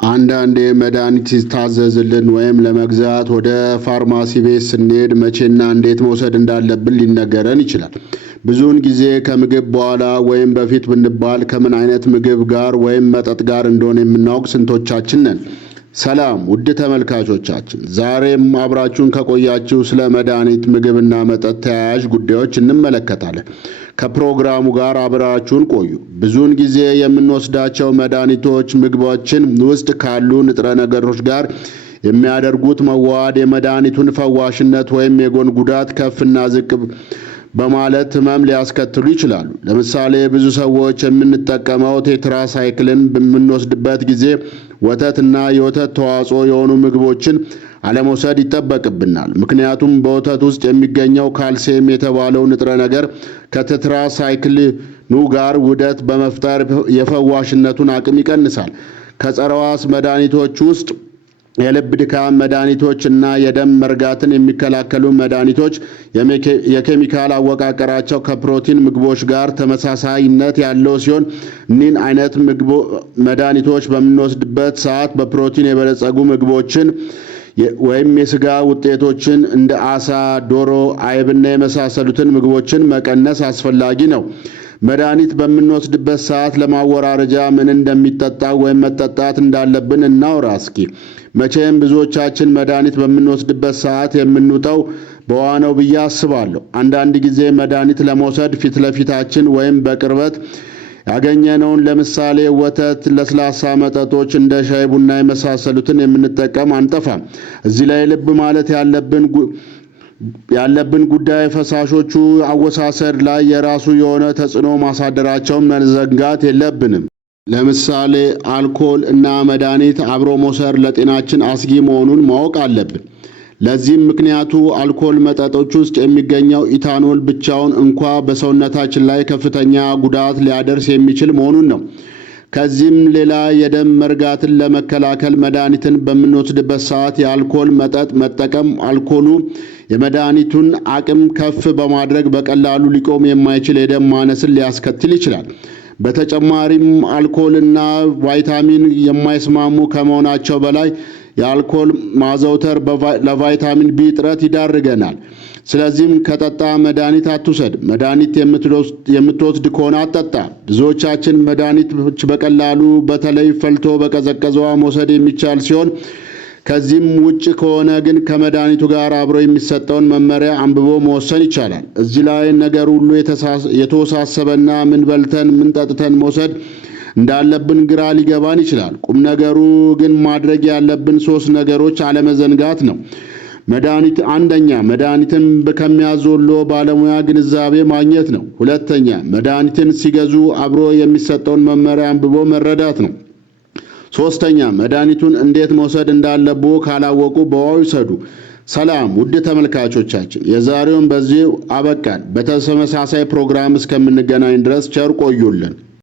አንዳንዴ መድኃኒት ሲታዘዝልን ወይም ለመግዛት ወደ ፋርማሲ ቤት ስንሄድ መቼና እንዴት መውሰድ እንዳለብን ሊነገረን ይችላል። ብዙውን ጊዜ ከምግብ በኋላ ወይም በፊት ብንባል ከምን አይነት ምግብ ጋር ወይም መጠጥ ጋር እንደሆነ የምናውቅ ስንቶቻችን ነን? ሰላም ውድ ተመልካቾቻችን፣ ዛሬም አብራችሁን ከቆያችሁ ስለ መድኃኒት፣ ምግብና መጠጥ ተያያዥ ጉዳዮች እንመለከታለን። ከፕሮግራሙ ጋር አብራችሁን ቆዩ። ብዙውን ጊዜ የምንወስዳቸው መድኃኒቶች ምግቦችን ውስጥ ካሉ ንጥረ ነገሮች ጋር የሚያደርጉት መዋሃድ የመድኃኒቱን ፈዋሽነት ወይም የጎን ጉዳት ከፍና ዝቅ በማለት ህመም ሊያስከትሉ ይችላሉ። ለምሳሌ ብዙ ሰዎች የምንጠቀመው ቴትራሳይክልን በምንወስድበት ጊዜ ወተትና የወተት ተዋጽኦ የሆኑ ምግቦችን አለመውሰድ ይጠበቅብናል። ምክንያቱም በወተት ውስጥ የሚገኘው ካልሲየም የተባለው ንጥረ ነገር ከቴትራሳይክሊኑ ጋር ውህደት በመፍጠር የፈዋሽነቱን አቅም ይቀንሳል። ከጸረ ሕዋስ መድኃኒቶች ውስጥ የልብ ድካም መድኃኒቶች እና የደም መርጋትን የሚከላከሉ መድኃኒቶች የኬሚካል አወቃቀራቸው ከፕሮቲን ምግቦች ጋር ተመሳሳይነት ያለው ሲሆን እኒህን አይነት መድኃኒቶች በምንወስድበት ሰዓት በፕሮቲን የበለጸጉ ምግቦችን ወይም የስጋ ውጤቶችን እንደ አሳ፣ ዶሮ፣ አይብና የመሳሰሉትን ምግቦችን መቀነስ አስፈላጊ ነው። መድኃኒት በምንወስድበት ሰዓት ለማወራረጃ ምን እንደሚጠጣ ወይም መጠጣት እንዳለብን እናውራ እስኪ። መቼም ብዙዎቻችን መድኃኒት በምንወስድበት ሰዓት የምንውጠው በውሃ ነው ብዬ አስባለሁ። አንዳንድ ጊዜ መድኃኒት ለመውሰድ ፊት ለፊታችን ወይም በቅርበት ያገኘነውን ለምሳሌ ወተት፣ ለስላሳ መጠጦች እንደ ሻይ ቡና የመሳሰሉትን የምንጠቀም አንጠፋም። እዚህ ላይ ልብ ማለት ያለብን ጉዳይ ፈሳሾቹ አወሳሰድ ላይ የራሱ የሆነ ተጽዕኖ ማሳደራቸውን መዘንጋት የለብንም። ለምሳሌ አልኮል እና መድኃኒት አብሮ መውሰድ ለጤናችን አስጊ መሆኑን ማወቅ አለብን። ለዚህም ምክንያቱ አልኮል መጠጦች ውስጥ የሚገኘው ኢታኖል ብቻውን እንኳ በሰውነታችን ላይ ከፍተኛ ጉዳት ሊያደርስ የሚችል መሆኑን ነው። ከዚህም ሌላ የደም መርጋትን ለመከላከል መድኃኒትን በምንወስድበት ሰዓት የአልኮል መጠጥ መጠቀም አልኮሉ የመድኃኒቱን አቅም ከፍ በማድረግ በቀላሉ ሊቆም የማይችል የደም ማነስን ሊያስከትል ይችላል። በተጨማሪም አልኮልና ቫይታሚን የማይስማሙ ከመሆናቸው በላይ የአልኮል ማዘውተር ለቫይታሚን ቢ እጥረት ይዳርገናል። ስለዚህም ከጠጣ መድኃኒት አትውሰድ። መድኃኒት የምትወስድ ከሆነ አትጠጣ። ብዙዎቻችን መድኃኒቶች በቀላሉ በተለይ ፈልቶ በቀዘቀዘ ውሃ መውሰድ የሚቻል ሲሆን ከዚህም ውጭ ከሆነ ግን ከመድኃኒቱ ጋር አብሮ የሚሰጠውን መመሪያ አንብቦ መወሰን ይቻላል። እዚህ ላይ ነገር ሁሉ የተወሳሰበና ምን በልተን ምን ጠጥተን መውሰድ እንዳለብን ግራ ሊገባን ይችላል። ቁም ነገሩ ግን ማድረግ ያለብን 3 ነገሮች አለመዘንጋት ነው። አንደኛ መድኃኒትን ከሚያዞሎ ባለሙያ ግንዛቤ ማግኘት ነው። ሁለተኛ መድኃኒትን ሲገዙ አብሮ የሚሰጠውን መመሪያ አንብቦ መረዳት ነው። ሶስተኛ መድኃኒቱን እንዴት መውሰድ እንዳለብዎ ካላወቁ በውሃው ይውሰዱ። ሰላም ውድ ተመልካቾቻችን፣ የዛሬውን በዚህ አበቃን። በተመሳሳይ ፕሮግራም እስከምንገናኝ ድረስ ቸር ቆዩልን።